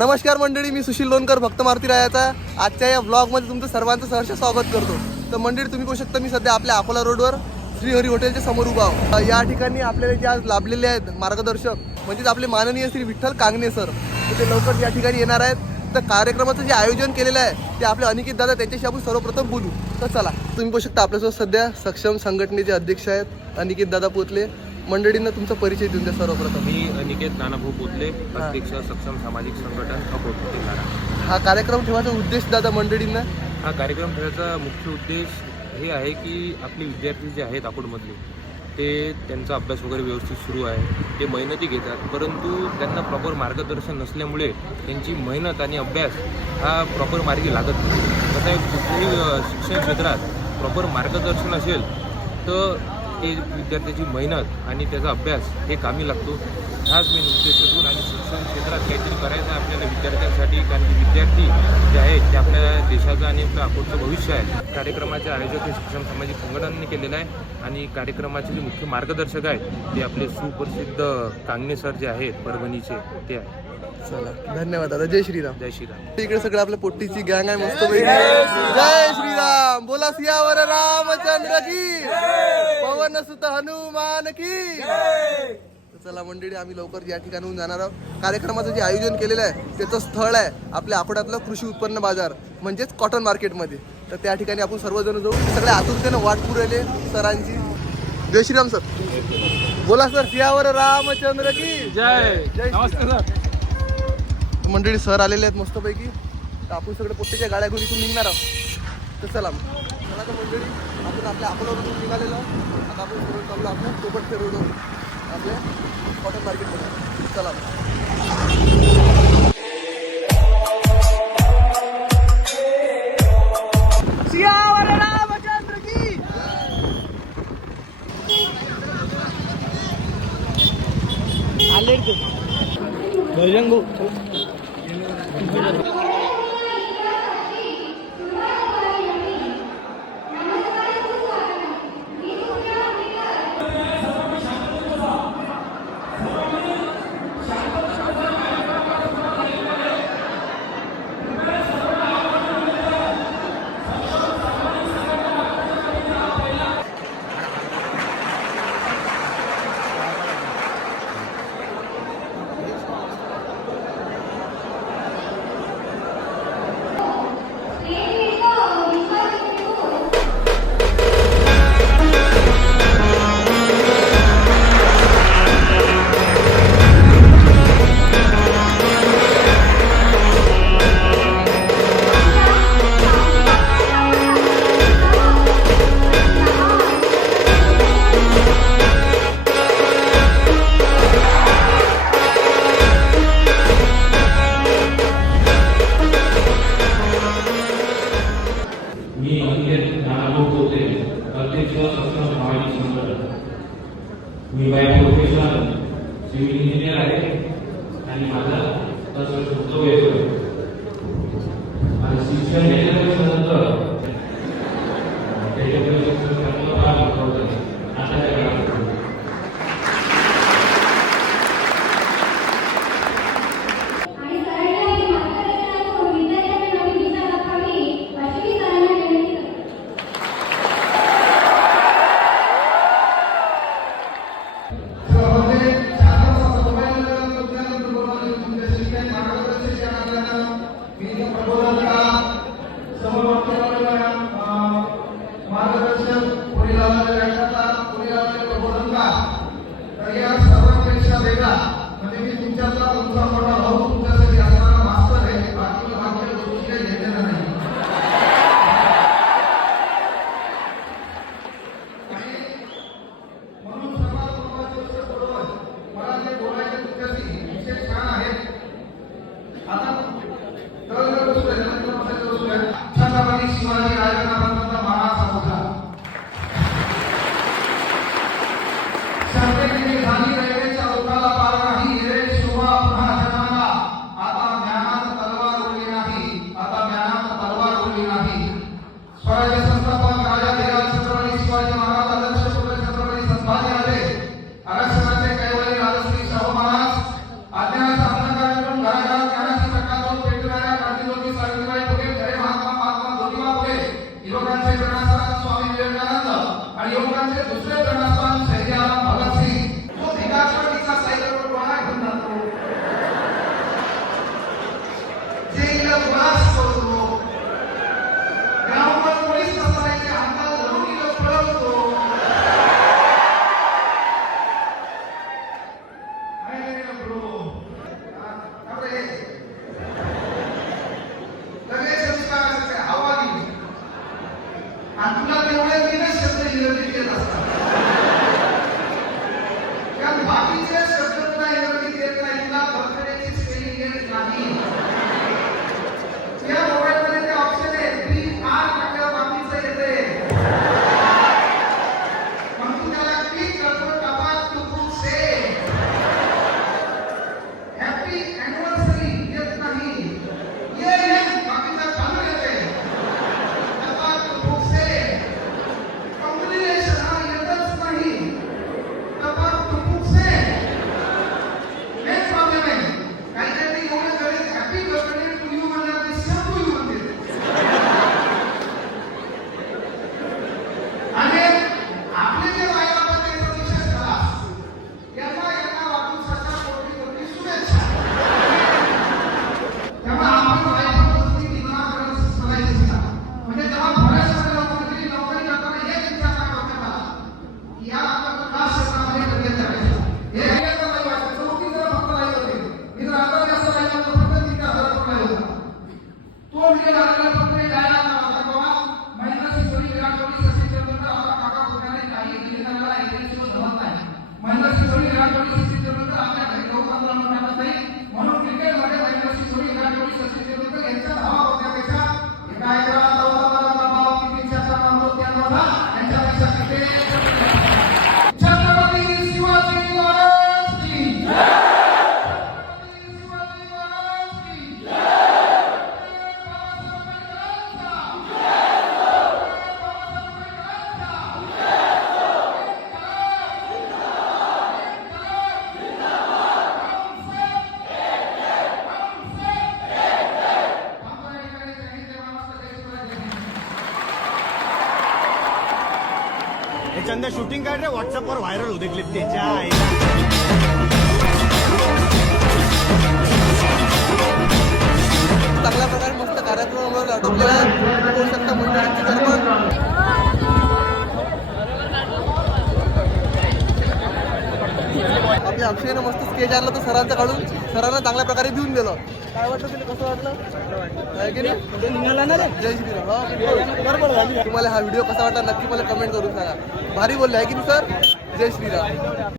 नमस्कार मंडळी मी सुशील लोणकर भक्त मारुती रायाचा. आजच्या या ब्लॉगमध्ये तुमचं सर्वांचं सहर्ष स्वागत करतो. तर मंडळी तुम्ही पाहू शकता मी सध्या आपल्या अकोला रोडवर श्रीहरी हॉटेलच्या समोर उभा आहो. या ठिकाणी आपल्याला जे आज लाभलेले आहेत मार्गदर्शक म्हणजेच आपले माननीय श्री विठ्ठल कांगणे सर तर ते लवकर या ठिकाणी येणार आहेत. तर कार्यक्रमाचं जे आयोजन केलेलं आहे ते आपले अनिकेत दादा त्यांच्याशी आपण सर्वप्रथम बोलू. तर चला तुम्ही पाहू शकता आपल्यासोबत सध्या सक्षम संघटनेचे अध्यक्ष आहेत. अनिकेत दादा पोतले मंडळींना तुमचा परिचय देऊन द्या सर्वप्रथम. मी अनिकेत नानाभाऊ पोतले अध्यक्ष सक्षम सामाजिक संघटन अकोट हा कार्यक्रम ठेवायचा उद्देश दादा मंडळींना? हा कार्यक्रम ठेवायचा मुख्य उद्देश हे आहे की आपले विद्यार्थी जे आहेत अकोटमधले ते त्यांचा अभ्यास वगैरे व्यवस्थित सुरू आहे. ते मेहनती घेतात परंतु त्यांना प्रॉपर मार्गदर्शन नसल्यामुळे त्यांची मेहनत आणि अभ्यास हा प्रॉपर मार्गी लागत नाही. आहे कुठल्याही अ, शिक्षण क्षेत्रात प्रॉपर मार्गदर्शन असेल तर ते विद्यार्थ्याची मेहनत आणि त्याचा अभ्यास हे कामी लागतो. हाच मेन उद्देशातून आणि शिक्षण क्षेत्रात काहीतरी करायचं आहे आपल्याला विद्यार्थ्यांसाठी कारण की विद्यार्थी जे आहेत ते आपल्या देशाचं आणि आपलं भविष्य आहे. कार्यक्रमाचे आयोजक हे शिक्षण सामाजिक संघटनांनी केलेलं आहे आणि कार्यक्रमाचे जे मुख्य मार्गदर्शक आहेत ते आपले सुप्रसिद्ध कांगणे सर जे आहेत परभणीचे ते आहे चला धन्यवाद दादा. जय श्रीराम. जय श्रीराम. इकडे सगळं आपल्या पोट्टीची गँग आहे मस्त जय श्रीराम. बोला सियावर रामचंद्र की. पवन सुत हनुमान की. चला मंडळी आम्ही लवकर या ठिकाणाहून जाणार आहोत. कार्यक्रमाचं जे आयोजन केलेलं आहे त्याचं स्थळ आहे आपल्या आठवड्यातलं कृषी उत्पन्न बाजार म्हणजेच कॉटन मार्केटमध्ये तर त्या ठिकाणी आपण सर्वजण जाऊ. सगळे आतुरतेनं वाट पुरवले सरांची. जय श्रीराम सर. बोला सर सियावर रामचंद्र की? जय. जय श्रीराम. मंडळी सर आलेले आहेत मस्तपैकी. तर आपण सगळे पोट्टेच्या गाड्या घेऊन इथून निघणार आहोत. तर चला मग. चला तर मंडळी आपण आपल्या अकोलावरून निघालेलो. आता आपण सर्व चाललो आपल्यासोबत रोडवर आपल्या कॉटन मार्केटमध्ये चला मग. सिव्हिल इंजिनियर आहे. आणि माझा तसं शुद्ध व्यवसाय आणि शिक्षण घेतल्यानंतर त्याच्याकडे शिक्षण चांगलं फार महत्त्वाचं आहे. आताच्या काळात. दुसऱ्या Gracias. एखाद्या शूटिंग काढ रे व्हॉट्सअपवर व्हायरल होते क्लिप त्याच्या आणलं तर सरांचं काढून सरांना चांगल्या प्रकारे देऊन दिलं. काय वाटलं तुला? कसं वाटलं? जय श्रीराम हा. तुम्हाला हा व्हिडिओ कसा वाटला नक्की मला कमेंट करून सांगा. भारी बोलले आहे की सर? जय श्रीराम